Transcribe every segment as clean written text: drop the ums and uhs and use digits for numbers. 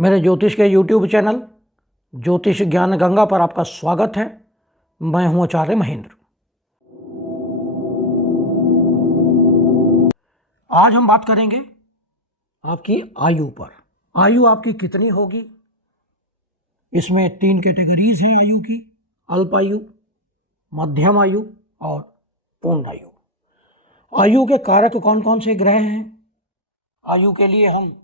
मेरे ज्योतिष के YouTube चैनल ज्योतिष ज्ञान गंगा पर आपका स्वागत है। मैं हूं आचार्य महेंद्र। आज हम बात करेंगे आपकी आयु पर। आयु आपकी कितनी होगी, इसमें 3 कैटेगरीज हैं आयु की: अल्पायु, मध्यम आयु और पूर्ण आयु। आयु के कारक कौन कौन से ग्रह हैं, आयु के लिए हम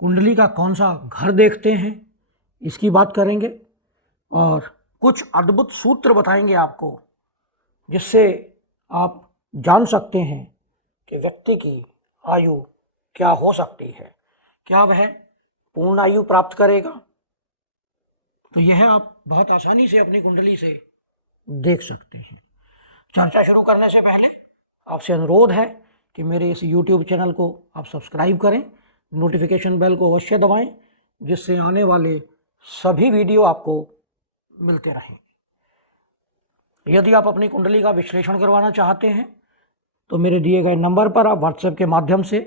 कुंडली का कौन सा घर देखते हैं, इसकी बात करेंगे और कुछ अद्भुत सूत्र बताएंगे आपको, जिससे आप जान सकते हैं कि व्यक्ति की आयु क्या हो सकती है। क्या वह पूर्ण आयु प्राप्त करेगा? तो यह आप बहुत आसानी से अपनी कुंडली से देख सकते हैं। चर्चा शुरू करने से पहले आपसे अनुरोध है कि मेरे इस YouTube चैनल को आप सब्सक्राइब करें, नोटिफिकेशन बेल को अवश्य दबाएं, जिससे आने वाले सभी वीडियो आपको मिलते रहें। यदि आप अपनी कुंडली का विश्लेषण करवाना चाहते हैं तो मेरे दिए गए नंबर पर आप व्हाट्सएप के माध्यम से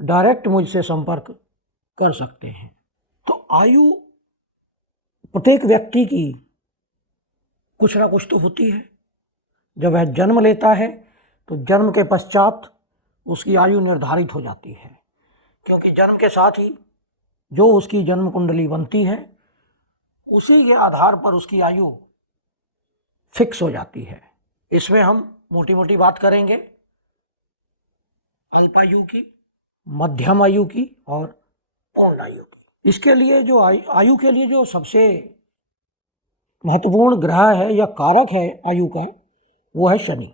डायरेक्ट मुझसे संपर्क कर सकते हैं। तो आयु प्रत्येक व्यक्ति की कुछ ना कुछ तो होती है। जब वह जन्म लेता है तो जन्म के पश्चात उसकी आयु निर्धारित हो जाती है, क्योंकि जन्म के साथ ही जो उसकी जन्म कुंडली बनती है उसी के आधार पर उसकी आयु फिक्स हो जाती है। इसमें हम मोटी मोटी बात करेंगे अल्पायु की, मध्यम आयु की और पूर्ण आयु की। इसके लिए जो आयु के लिए जो सबसे महत्वपूर्ण ग्रह है या कारक है आयु का, वो है शनि।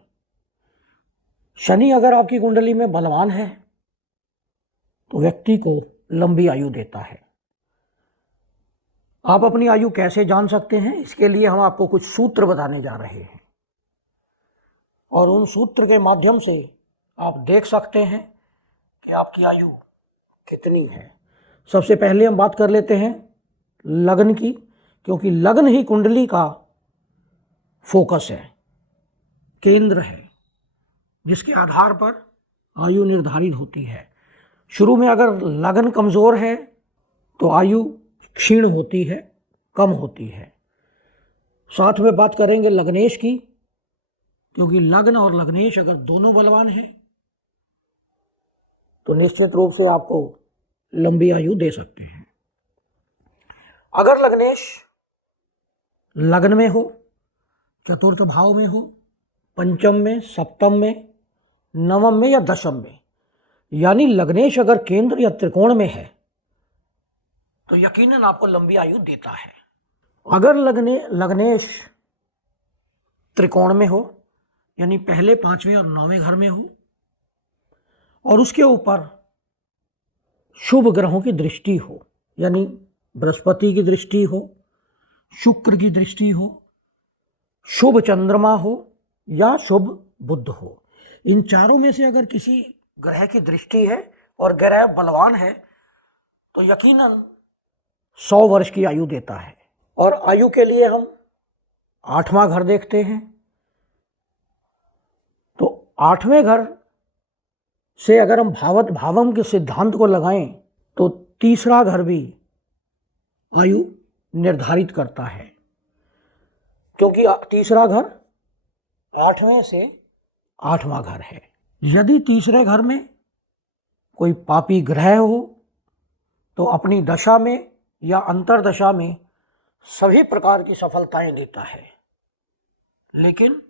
शनि अगर आपकी कुंडली में बलवान है तो व्यक्ति को लंबी आयु देता है। आप अपनी आयु कैसे जान सकते हैं, इसके लिए हम आपको कुछ सूत्र बताने जा रहे हैं और उन सूत्र के माध्यम से आप देख सकते हैं कि आपकी आयु कितनी है। सबसे पहले हम बात कर लेते हैं लग्न की, क्योंकि लग्न ही कुंडली का फोकस है, केंद्र है, जिसके आधार पर आयु निर्धारित होती है। शुरू में अगर लग्न कमज़ोर है तो आयु क्षीण होती है, कम होती है। साथ में बात करेंगे लग्नेश की, क्योंकि लग्न और लग्नेश अगर दोनों बलवान हैं तो निश्चित रूप से आपको लंबी आयु दे सकते हैं। अगर लग्नेश लग्न में हो, चतुर्थ भाव में हो, पंचम में, सप्तम में, नवम में या दशम में, यानी लग्नेश अगर केंद्र या त्रिकोण में है तो यकीनन आपको लंबी आयु देता है। अगर लग्नेश त्रिकोण में हो, यानी पहले, 5वें और 9वें घर में हो, और उसके ऊपर शुभ ग्रहों की दृष्टि हो, यानी बृहस्पति की दृष्टि हो, शुक्र की दृष्टि हो, शुभ चंद्रमा हो या शुभ बुध हो, इन चारों में से अगर किसी ग्रह की दृष्टि है और ग्रह बलवान है तो यकीनन 100 वर्ष की आयु देता है। और आयु के लिए हम 8वां घर देखते हैं। तो 8वें घर से अगर हम भावम के सिद्धांत को लगाएं तो तीसरा घर भी आयु निर्धारित करता है, क्योंकि तीसरा घर 8वें से 8वां घर है। यदि तीसरे घर में कोई पापी ग्रह हो तो अपनी दशा में या अंतरदशा में सभी प्रकार की सफलताएं देता है, लेकिन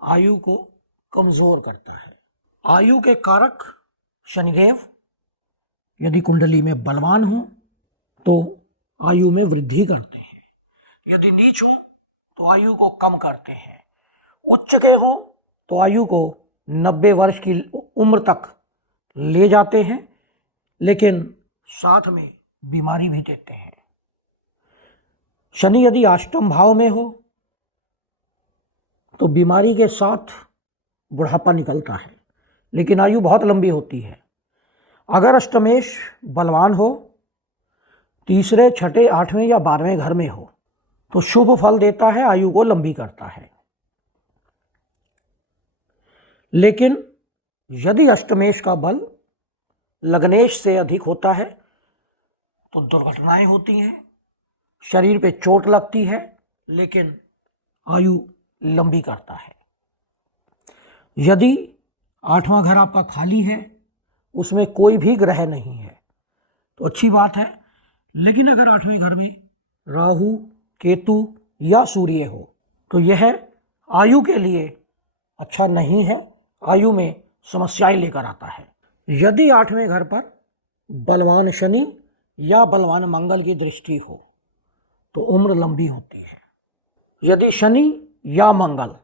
आयु को कमजोर करता है। आयु के कारक शनिदेव यदि कुंडली में बलवान हो तो आयु में वृद्धि करते हैं, यदि नीच हो तो आयु को कम करते हैं, उच्च के हो तो आयु को 90 वर्ष की उम्र तक ले जाते हैं, लेकिन साथ में बीमारी भी देते हैं। शनि यदि अष्टम भाव में हो तो बीमारी के साथ बुढ़ापा निकलता है, लेकिन आयु बहुत लंबी होती है। अगर अष्टमेश बलवान हो, तीसरे, छठे, 8वें या 12वें घर में हो तो शुभ फल देता है, आयु को लंबी करता है। लेकिन यदि अष्टमेश का बल लग्नेश से अधिक होता है तो दुर्घटनाएं होती हैं, शरीर पे चोट लगती है, लेकिन आयु लंबी करता है। यदि 8वां घर आपका खाली है, उसमें कोई भी ग्रह नहीं है, तो अच्छी बात है। लेकिन अगर 8वें घर में राहु, केतु या सूर्य हो तो यह आयु के लिए अच्छा नहीं है, आयु में समस्याएं लेकर आता है। यदि 8वें घर पर बलवान शनि या बलवान मंगल की दृष्टि हो तो उम्र लंबी होती है। यदि शनि या मंगल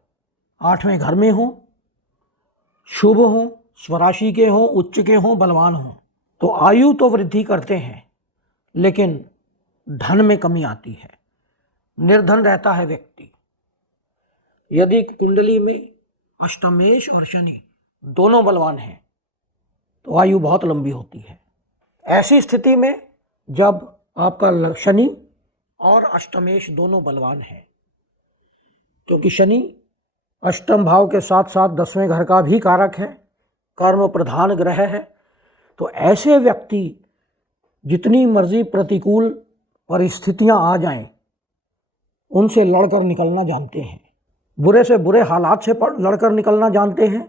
8वें घर में हो, शुभ हो, स्वराशि के हो, उच्च के हो, बलवान हो, तो आयु तो वृद्धि करते हैं, लेकिन धन में कमी आती है, निर्धन रहता है व्यक्ति। यदि कुंडली में अष्टमेश और शनि दोनों बलवान हैं तो आयु बहुत लंबी होती है। ऐसी स्थिति में जब आपका शनि और अष्टमेश दोनों बलवान हैं, क्योंकि शनि अष्टम भाव के साथ साथ 10वें घर का भी कारक है, कर्म प्रधान ग्रह है, तो ऐसे व्यक्ति जितनी मर्जी प्रतिकूल परिस्थितियां आ जाएं, उनसे लड़कर निकलना जानते हैं, बुरे से बुरे हालात से लड़कर निकलना जानते हैं।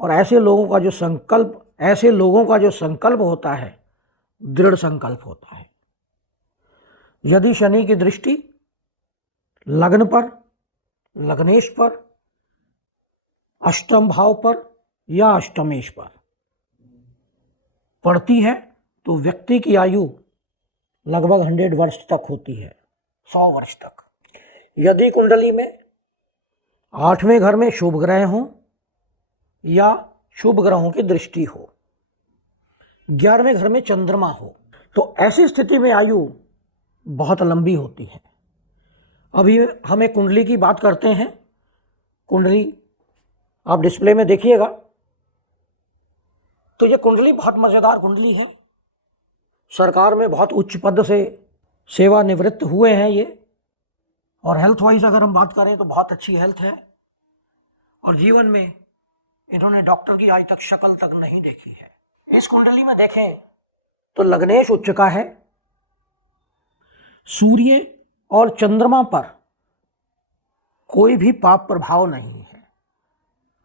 और ऐसे लोगों का जो संकल्प होता है, दृढ़ संकल्प होता है। यदि शनि की दृष्टि लग्न पर, लग्नेश पर, अष्टम भाव पर या अष्टमेश पर पड़ती है तो व्यक्ति की आयु लगभग 100 वर्ष तक होती है, 100 वर्ष तक। यदि कुंडली में 8वें घर में शुभ ग्रह हो या शुभ ग्रहों की दृष्टि हो, 11वें घर में चंद्रमा हो, तो ऐसी स्थिति में आयु बहुत लंबी होती है। अभी हम एक कुंडली की बात करते हैं। कुंडली आप डिस्प्ले में देखिएगा, तो ये कुंडली बहुत मज़ेदार कुंडली है। सरकार में बहुत उच्च पद से सेवानिवृत्त हुए हैं ये, और हेल्थ वाइज अगर हम बात करें तो बहुत अच्छी हेल्थ है, और जीवन में इन्होंने डॉक्टर की आज तक शक्ल तक नहीं देखी है। इस कुंडली में देखें तो लग्नेश उच्च का है, सूर्य और चंद्रमा पर कोई भी पाप प्रभाव नहीं है।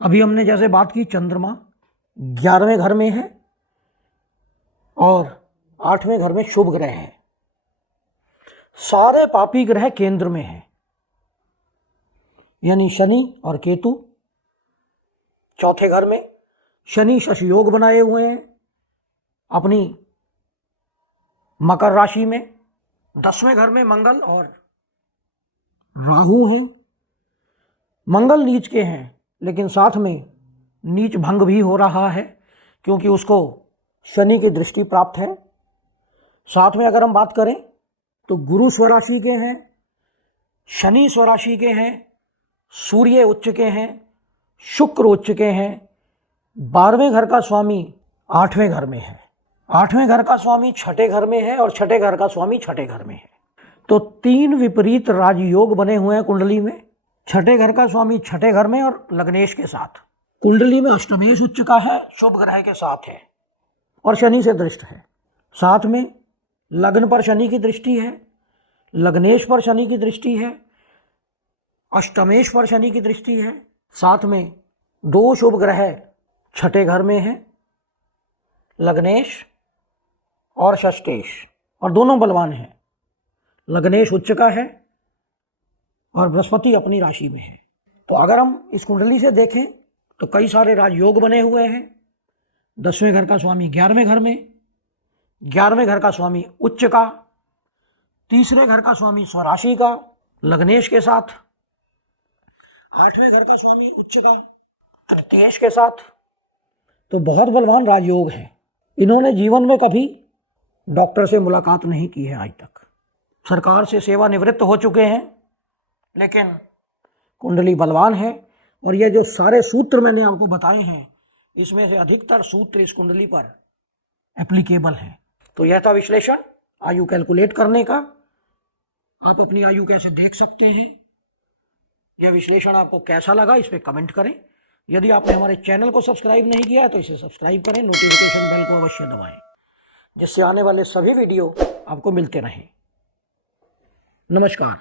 अभी हमने जैसे बात की, चंद्रमा 11वें घर में है और 8वें घर में शुभ ग्रह है। सारे पापी ग्रह केंद्र में हैं, यानी शनि और केतु। चौथे घर में शनि शशि योग बनाए हुए हैं अपनी मकर राशि में। 10वें घर में मंगल और राहु हैं। मंगल नीच के हैं, लेकिन साथ में नीच भंग भी हो रहा है, क्योंकि उसको शनि की दृष्टि प्राप्त है। साथ में अगर हम बात करें तो गुरु स्वराशि के हैं, शनि स्वराशि के हैं, सूर्य उच्च के हैं, शुक्र उच्च के हैं। 12वें घर का स्वामी 8वें घर में है, 8वें घर का स्वामी 6ठे घर में है, और 6ठे घर का स्वामी 6ठे घर में है। तो 3 विपरीत राजयोग बने हुए हैं कुंडली में। 6ठे घर का स्वामी 6ठे घर में और लग्नेश के साथ। कुंडली में अष्टमेश उच्च का है, शुभ ग्रह के साथ है और शनि से दृष्ट है। साथ में लग्न पर शनि की दृष्टि है, लग्नेश पर शनि की दृष्टि है, अष्टमेश पर शनि की दृष्टि है। साथ में 2 शुभ ग्रह 6ठे घर में हैं, लग्नेश और षष्ठेश, और दोनों बलवान हैं। लग्नेश उच्च का है और बृहस्पति अपनी राशि में है। तो अगर हम इस कुंडली से देखें तो कई सारे राजयोग बने हुए हैं। 10वें घर का स्वामी 11वें घर में, 11वें घर का स्वामी उच्च का, तीसरे घर का स्वामी स्वराशि का लग्नेश के साथ, 8वें घर का स्वामी उच्च का तृतीयेश के साथ। तो बहुत बलवान राजयोग है। इन्होंने जीवन में कभी डॉक्टर से मुलाकात नहीं की है आज तक, सरकार से सेवानिवृत्त हो चुके हैं, लेकिन कुंडली बलवान है। और ये जो सारे सूत्र मैंने आपको बताए हैं, इसमें से अधिकतर सूत्र इस कुंडली पर एप्लीकेबल हैं। तो यह था विश्लेषण आयु कैलकुलेट करने का। आप अपनी आयु कैसे देख सकते हैं, यह विश्लेषण आपको कैसा लगा, इस पर कमेंट करें। यदि आपने हमारे चैनल को सब्सक्राइब नहीं किया है तो इसे सब्सक्राइब करें, नोटिफिकेशन बेल को अवश्य दबाएं, जिससे आने वाले सभी वीडियो आपको मिलते रहें। नमस्कार।